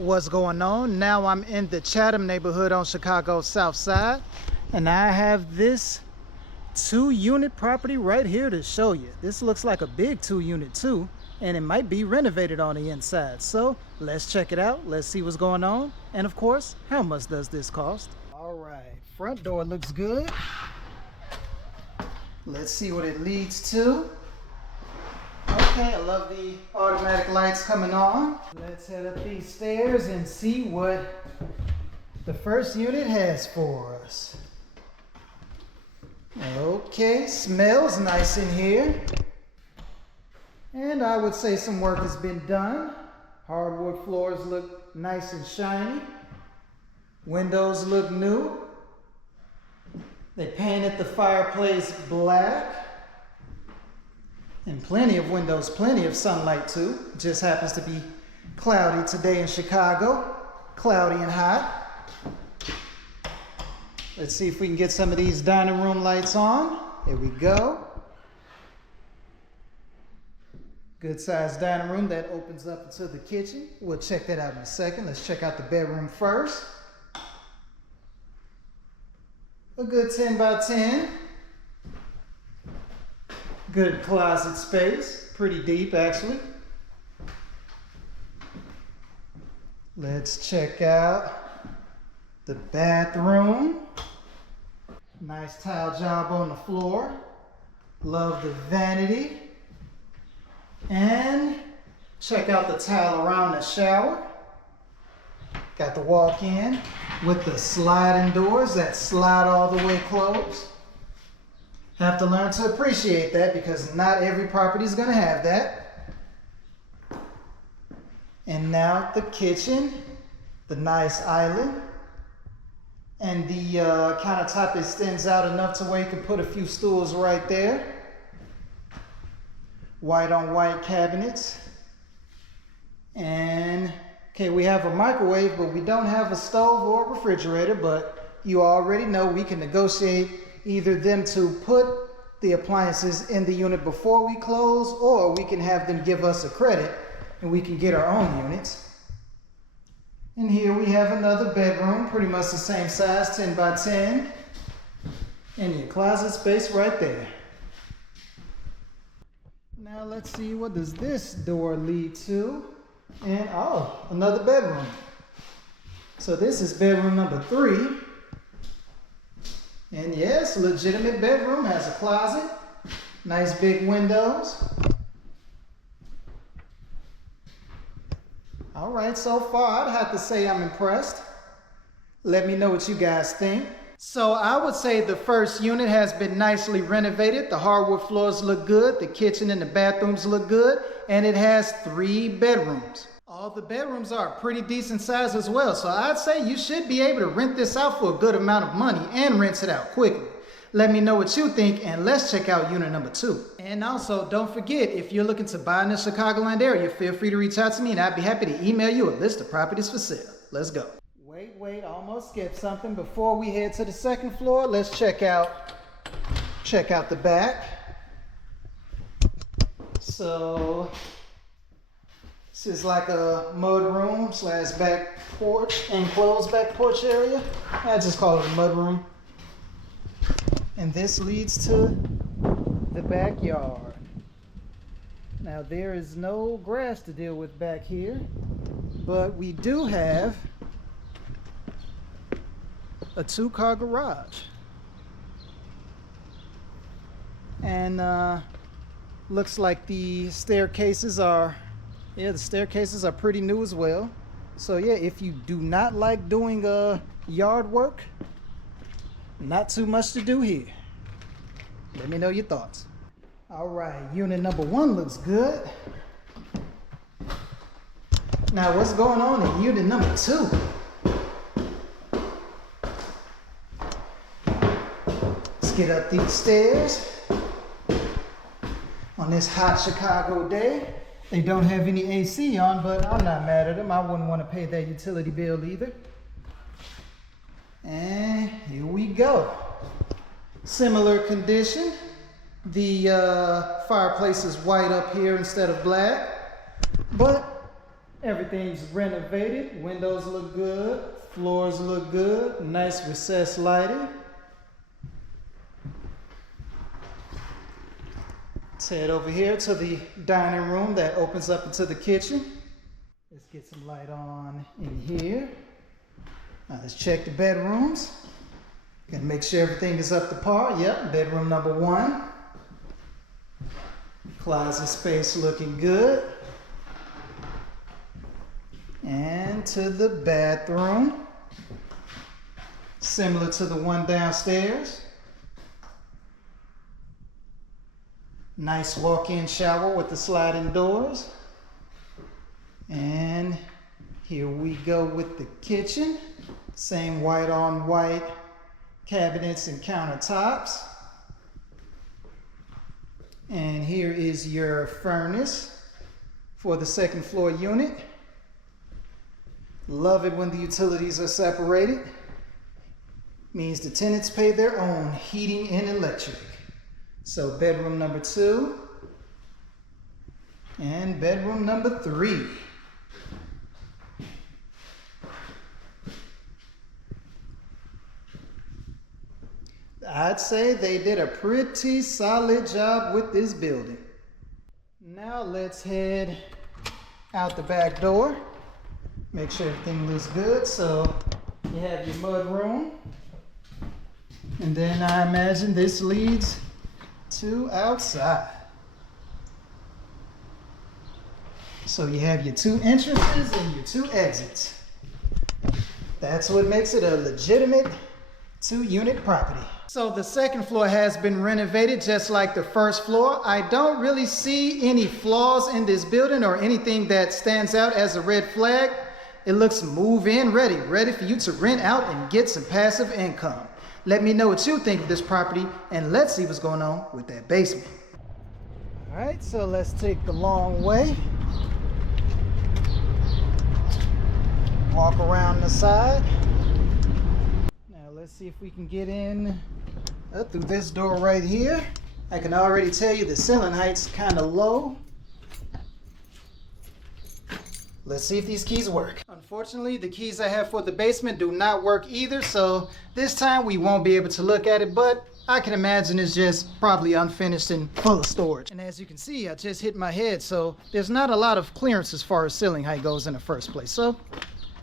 What's going on? Now I'm in the Chatham neighborhood on Chicago's south side, and I have this 2-unit property right here to show you. This looks like a big 2-unit too, and it might be renovated on the inside. So let's check it out. Let's see what's going on, and of course, how much does this cost? All right, front door looks good. Let's see what it leads to. Okay, I love the automatic lights coming on. Let's head up these stairs and see what the first unit has for us. Okay, smells nice in here. And I would say some work has been done. Hardwood floors look nice and shiny. Windows look new. They painted the fireplace black. And plenty of windows, plenty of sunlight too. Just happens to be cloudy today in Chicago. Cloudy and hot. Let's see if we can get some of these dining room lights on. Here we go. Good sized dining room that opens up into the kitchen. We'll check that out in a second. Let's check out the bedroom first. A good 10 by 10. Good closet space, pretty deep actually. Let's check out the bathroom. Nice tile job on the floor. Love the vanity. And check out the tile around the shower. Got the walk-in with the sliding doors that slide all the way closed. Have to learn to appreciate that because not every property is going to have that. And now the kitchen, the nice island, and the countertop extends out enough to where you can put a few stools right there. White on white cabinets. And okay, we have a microwave, but we don't have a stove or a refrigerator, but you already know we can negotiate either them to put the appliances in the unit before we close, or we can have them give us a credit and we can get our own units. And here we have another bedroom, pretty much the same size, 10 by 10. And your closet space right there. Now let's see, what does this door lead to? And oh, another bedroom. So this is bedroom number 3. And yes, legitimate bedroom, has a closet, nice big windows. All right, so far I'd have to say I'm impressed. Let me know what you guys think. So I would say the first unit has been nicely renovated. The hardwood floors look good, the kitchen and the bathrooms look good, and it has 3 bedrooms. All the bedrooms are pretty decent size as well, so I'd say you should be able to rent this out for a good amount of money and rent it out quickly. Let me know what you think, and let's check out unit number 2. And also, don't forget, if you're looking to buy in the Chicagoland area, feel free to reach out to me and I'd be happy to email you a list of properties for sale. Let's go. Wait, almost skipped something. Before we head to the second floor, let's check out the back. So this is like a mud room / back porch, enclosed back porch area. I just call it a mud room. And this leads to the backyard. Now there is no grass to deal with back here, but we do have a 2-car garage. And looks like the staircases are pretty new as well. So yeah, if you do not like doing yard work, not too much to do here. Let me know your thoughts. All right, unit number 1 looks good. Now what's going on in unit number 2? Let's get up these stairs on this hot Chicago day. They don't have any AC on, but I'm not mad at them. I wouldn't want to pay that utility bill either. And here we go. Similar condition. The fireplace is white up here instead of black, but Everything's renovated. Windows look good. Floors look good. Nice recessed lighting. Let's head over here to the dining room that opens up into the kitchen. Let's get some light on in here. Now let's check the bedrooms. Gotta make sure everything is up to par. Yep, bedroom number 1. Closet space looking good. And to the bathroom. Similar to the one downstairs. Nice walk-in shower with the sliding doors. And here we go with the kitchen. Same white on white cabinets and countertops. And here is your furnace for the second floor unit. Love it when the utilities are separated. Means the tenants pay their own heating and electric. So bedroom number 2 and bedroom number 3. I'd say they did a pretty solid job with this building. Now let's head out the back door. Make sure everything looks good. So you have your mud room. And then I imagine this leads to outside. So you have your 2 entrances and your 2 exits. That's what makes it a legitimate 2-unit property. So the second floor has been renovated just like the first floor. I don't really see any flaws in this building or anything that stands out as a red flag. It looks move-in ready for you to rent out and get some passive income. Let me know what you think of this property, and let's see what's going on with that basement. All right, so let's take the long way. Walk around the side. Now let's see if we can get in through this door right here. I can already tell you the ceiling height's kind of low. Let's see if these keys work. Unfortunately, the keys I have for the basement do not work either, so this time we won't be able to look at it, but I can imagine it's just probably unfinished and full of storage. And as you can see, I just hit my head, so there's not a lot of clearance as far as ceiling height goes in the first place. So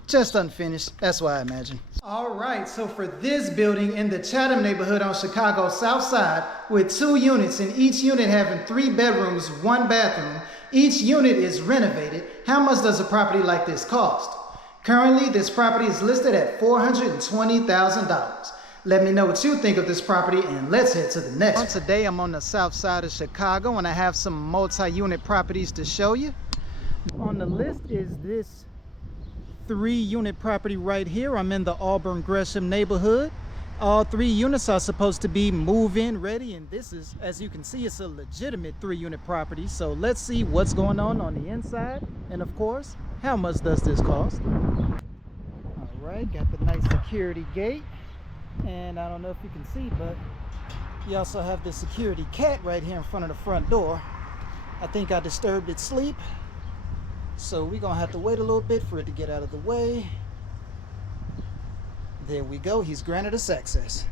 just unfinished, that's what I imagine. All right, so for this building in the Chatham neighborhood on Chicago's South Side, with 2 units and each unit having 3 bedrooms, 1 bathroom, each unit is renovated. How much does a property like this cost? Currently, this property is listed at $420,000. Let me know what you think of this property, and let's head to the next one. Today I'm on the south side of Chicago, and I have some multi-unit properties to show you. On the list is this 3-unit property right here. I'm in the Auburn Gresham neighborhood. All 3 units are supposed to be move-in ready, and this is, as you can see, it's a legitimate 3-unit property. So let's see what's going on the inside, and of course, how much does this cost? All right, got the nice security gate, and I don't know if you can see, but you also have the security cat right here in front of the front door. I think I disturbed its sleep, so we're gonna have to wait a little bit for it to get out of the way. There we go, he's granted us access.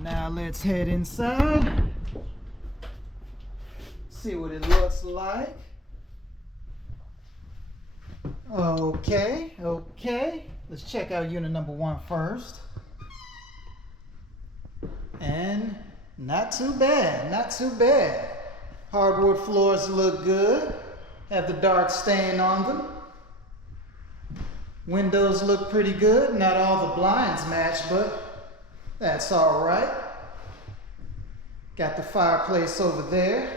Now let's head inside. See what it looks like. Okay. Let's check out unit number 1 first. And not too bad. Hardwood floors look good. Have the dark stain on them. Windows look pretty good. Not all the blinds match, but that's all right. Got the fireplace over there.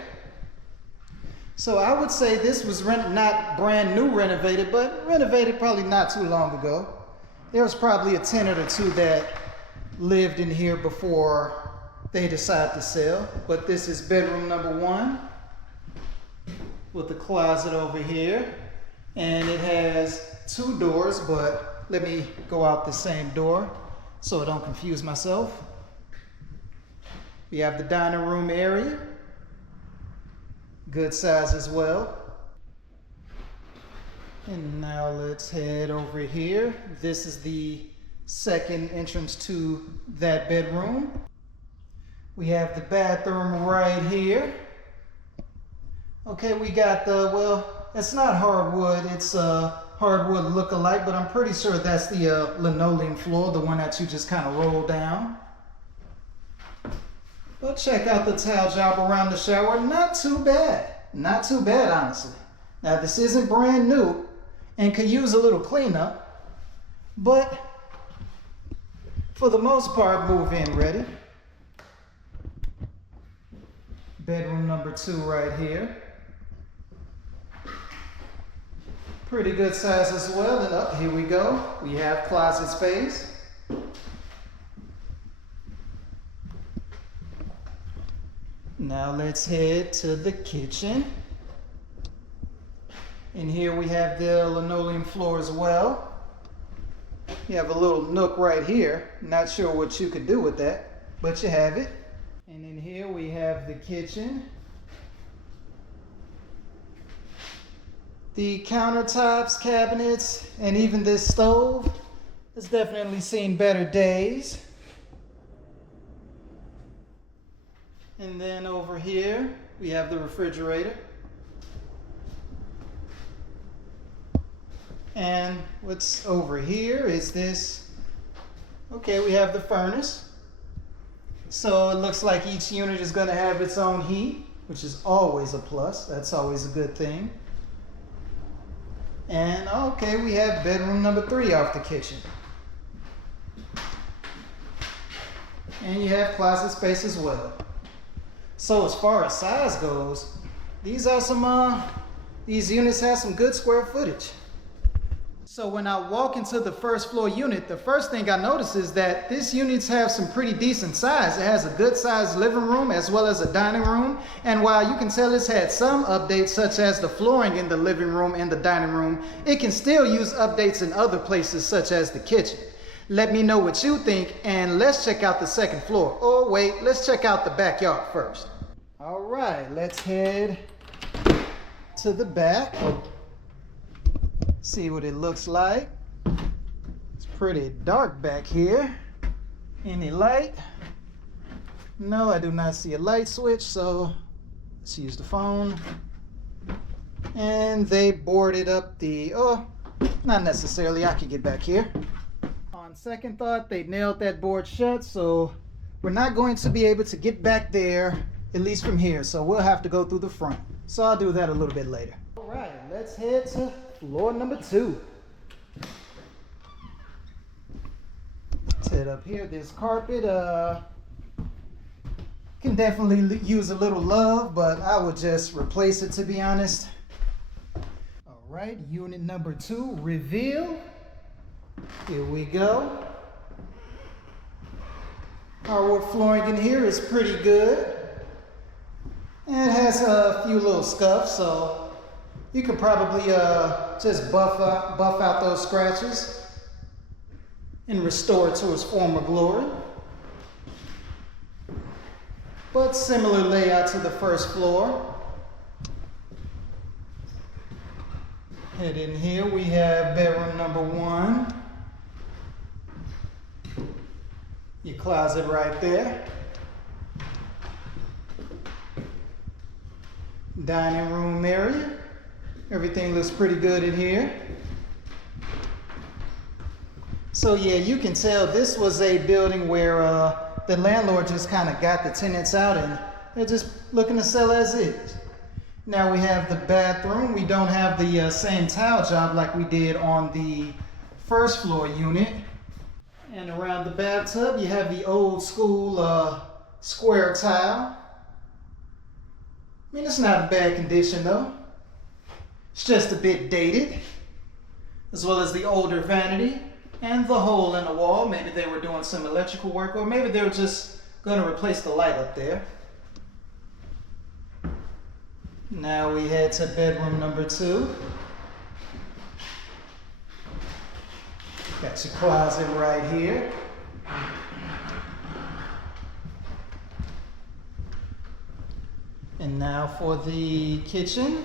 So I would say this was not brand new renovated, but renovated probably not too long ago. There was probably a tenant or 2 that lived in here before they decided to sell. But this is bedroom number 1 with the closet over here. And it has 2 doors, but let me go out the same door so I don't confuse myself. We have the dining room area, good size as well. And now let's head over here. This is the second entrance to that bedroom. We have the bathroom right here. Okay, we got the, well, it's not hardwood, it's a hardwood look-alike, but I'm pretty sure that's the linoleum floor, the one that you just kind of roll down. But check out the tile job around the shower. Not too bad. Not too bad, honestly. Now, this isn't brand new and could use a little cleanup, but for the most part, move-in ready. Bedroom number 2 right here. Pretty good size as well. And up, here we go. We have closet space. Now let's head to the kitchen. And here we have the linoleum floor as well. You have a little nook right here. Not sure what you could do with that, but you have it. And in here we have the kitchen. The countertops, cabinets, and even this stove has definitely seen better days. And then over here, we have the refrigerator. And what's over here is this. Okay, we have the furnace. So it looks like each unit is going to have its own heat, which is always a plus. That's always a good thing. And okay, we have bedroom number 3 off the kitchen. And you have closet space as well. So as far as size goes, these units have some good square footage. So when I walk into the first floor unit, the first thing I notice is that these units have some pretty decent size. It has a good sized living room as well as a dining room. And while you can tell it's had some updates such as the flooring in the living room and the dining room, it can still use updates in other places such as the kitchen. Let me know what you think, and let's check out the second floor. Oh wait, let's check out the backyard first. All right, let's head to the back. See what it looks like. It's pretty dark back here. Any light? No, I do not see a light switch, so let's use the phone. And they boarded up the, oh, not necessarily, I could get back here. On second thought, they nailed that board shut, so we're not going to be able to get back there, at least from here, so we'll have to go through the front. So I'll do that a little bit later. All right, let's head to floor number 2. Let's head up here. This carpet can definitely use a little love, but I would just replace it, to be honest. All right, unit number 2, reveal. Here we go. Hardwood flooring in here is pretty good. And it has a few little scuffs, so you can probably just buff out those scratches and restore it to its former glory. But similar layout to the first floor. Head in here, we have bedroom number 1. Your closet right there. Dining room area. Everything looks pretty good in here. So yeah, you can tell this was a building where the landlord just kind of got the tenants out and they're just looking to sell as is. Now we have the bathroom. We don't have the same tile job like we did on the first floor unit. And around the bathtub, you have the old school square tile. I mean, it's not in bad condition though. It's just a bit dated, as well as the older vanity and the hole in the wall. Maybe they were doing some electrical work, or maybe they were just going to replace the light up there. Now we head to bedroom number 2. Got your closet right here. And now for the kitchen.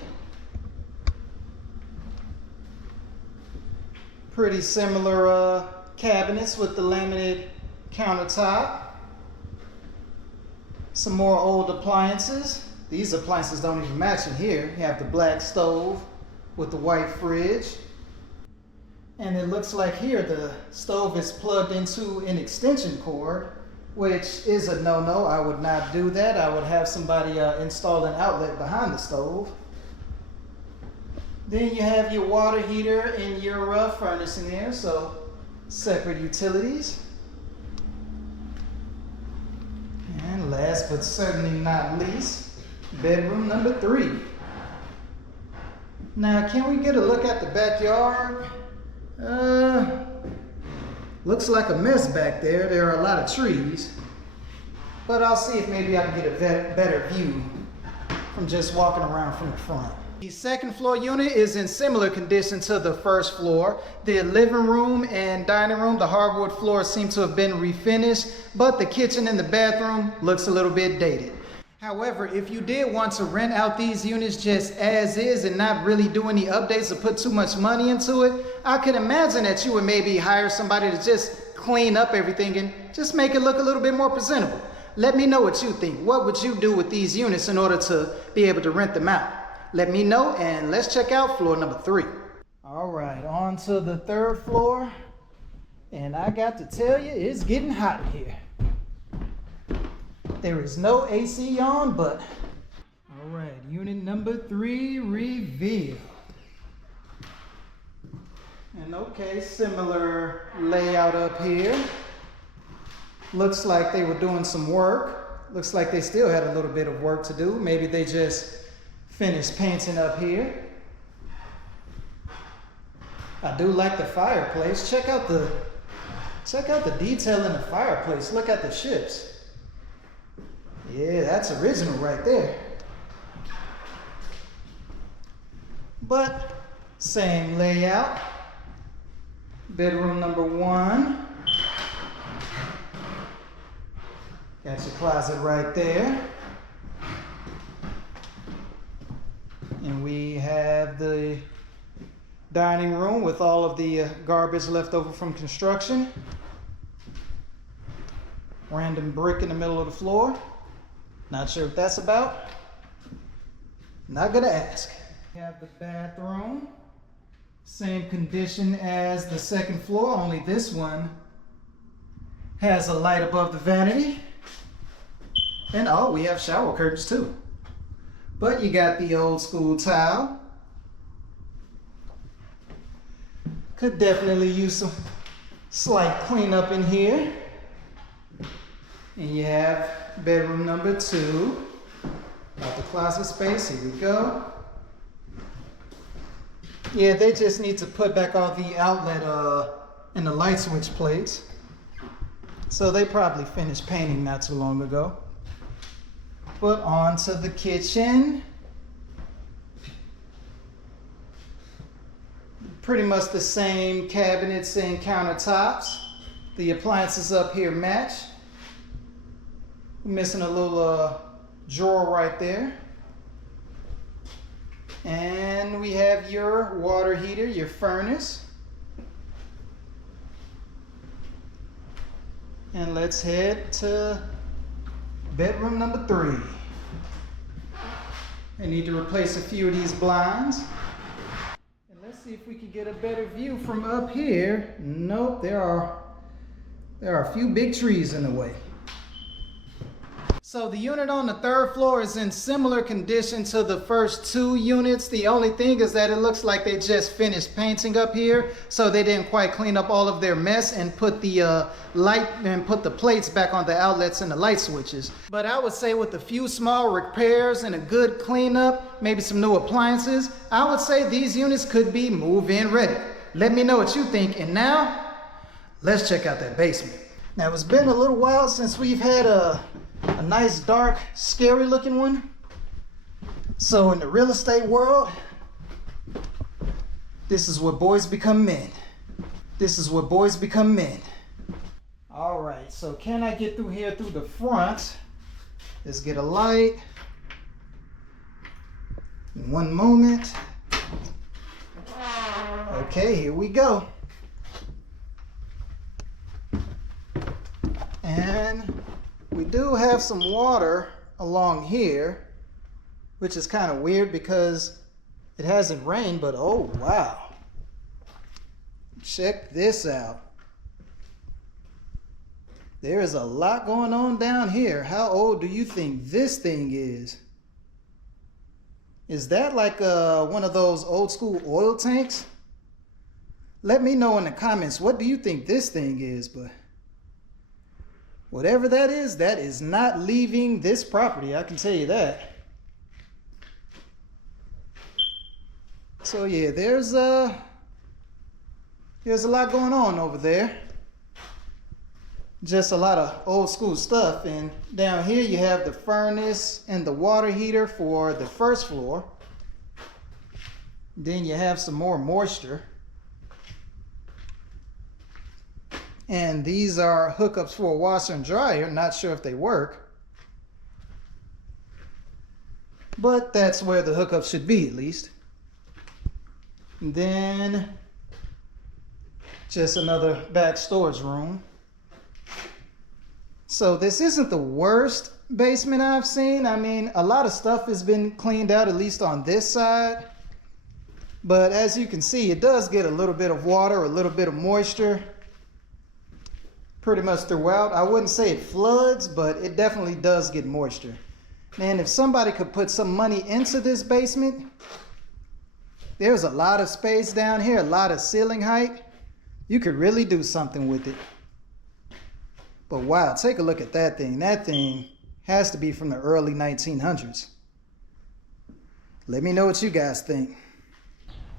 Pretty similar cabinets with the laminate countertop. Some more old appliances. These appliances don't even match in here. You have the black stove with the white fridge. And it looks like here the stove is plugged into an extension cord, which is a no-no. I would not do that. I would have somebody install an outlet behind the stove. Then you have your water heater and your furnace in there, so separate utilities. And last but certainly not least, bedroom number 3. Now, can we get a look at the backyard? Looks like a mess back there. There are a lot of trees. But I'll see if maybe I can get a better view from just walking around from the front. The second floor unit is in similar condition to the first floor. The living room and dining room, the hardwood floors seem to have been refinished, but the kitchen and the bathroom looks a little bit dated. However, if you did want to rent out these units just as is and not really do any updates or put too much money into it, I could imagine that you would maybe hire somebody to just clean up everything and just make it look a little bit more presentable. Let me know what you think. What would you do with these units in order to be able to rent them out? Let me know, and let's check out floor number 3. All right, on to the 3rd floor. And I got to tell you, it's getting hot here. There is no AC on, but all right, unit number 3 revealed. And okay, similar layout up here. Looks like they were doing some work. Looks like they still had a little bit of work to do. Maybe they just finished painting up here. I do like the fireplace. Check out the detail in the fireplace. Look at the chips. Yeah, that's original right there. But same layout. Bedroom number 1. Got your closet right there. And we have the dining room with all of the garbage left over from construction. Random brick in the middle of the floor. Not sure what that's about. Not gonna ask. We have the bathroom. Same condition as the 2nd floor, only this one has a light above the vanity. And oh, we have shower curtains too. But you got the old school tile. Could definitely use some slight cleanup in here. And you have bedroom number 2. Got the closet space, here we go. Yeah, they just need to put back all the outlet and the light switch plates. So they probably finished painting not too long ago. But on to the kitchen. Pretty much the same cabinets and countertops. The appliances up here match. Missing a little drawer right there. And we have your water heater, your furnace. And let's head to bedroom number 3. I need to replace a few of these blinds. And let's see if we can get a better view from up here. Nope, there are a few big trees in the way. So the unit on the 3rd floor is in similar condition to the first 2 units. The only thing is that it looks like they just finished painting up here, so they didn't quite clean up all of their mess and put the light and put the plates back on the outlets and the light switches. But I would say with a few small repairs and a good cleanup, maybe some new appliances, I would say these units could be move-in ready. Let me know what you think. And now, let's check out that basement. Now it's been a little while since we've had a nice, dark, scary looking one. So in the real estate world, this is what boys become men. This is what boys become men. All right, so can I get through here through the front? Let's get a light. In one moment. Okay, here we go. And we do have some water along here, which is kind of weird because it hasn't rained, but oh wow. Check this out. There is a lot going on down here. How old do you think this thing is? Is that like one of those old school oil tanks? Let me know in the comments, what do you think this thing is? But whatever that is not leaving this property, I can tell you that. So yeah, there's a lot going on over there. Just a lot of old school stuff. And down here you have the furnace and the water heater for the first floor. Then you have some more moisture. And these are hookups for a washer and dryer. Not sure if they work, but that's where the hookup should be, at least. And then just another back storage room. So this isn't the worst basement I've seen. I mean, a lot of stuff has been cleaned out, at least on this side. But as you can see, it does get a little bit of water, a little bit of moisture pretty much throughout. I wouldn't say it floods, but it definitely does get moisture. Man, if somebody could put some money into this basement, there's a lot of space down here, a lot of ceiling height. You could really do something with it. But wow, take a look at that thing. That thing has to be from the early 1900s. Let me know what you guys think.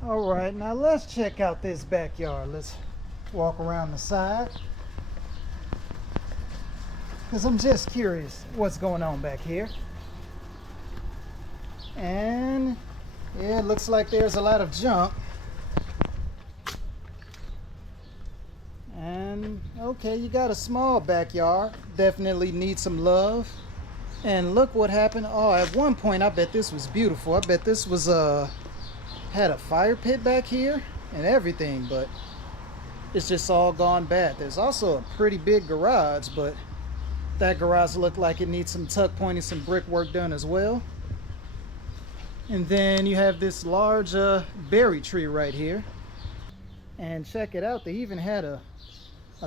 All right, now let's check out this backyard. Let's walk around the side, because I'm just curious what's going on back here. And yeah, it looks like there's a lot of junk. And okay, you got a small backyard. Definitely needs some love. And look what happened. Oh, at one point I bet this was beautiful. I bet this was had a fire pit back here and everything, but it's just all gone bad. There's also a pretty big garage, but that garage looked like it needs some tuck pointing, some brickwork done as well. And then you have this large berry tree right here. And check it out, they even had a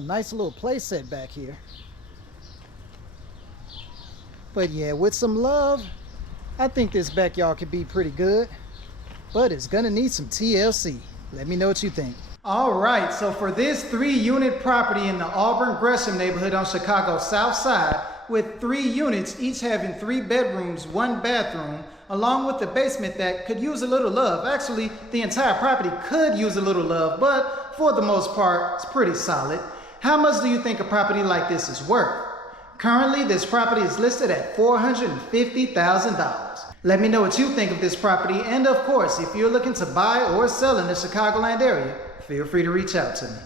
nice little play set back here. But yeah, with some love, I think this backyard could be pretty good. But it's gonna need some TLC. Let me know what you think. All right, so for this 3-unit property in the Auburn Gresham neighborhood on Chicago's South Side, with 3 units, each having 3 bedrooms, 1 bathroom, along with the basement that could use a little love. Actually, the entire property could use a little love, but for the most part, it's pretty solid. How much do you think a property like this is worth? Currently, this property is listed at $450,000. Let me know what you think of this property, and of course, if you're looking to buy or sell in the Chicagoland area, feel free to reach out to me.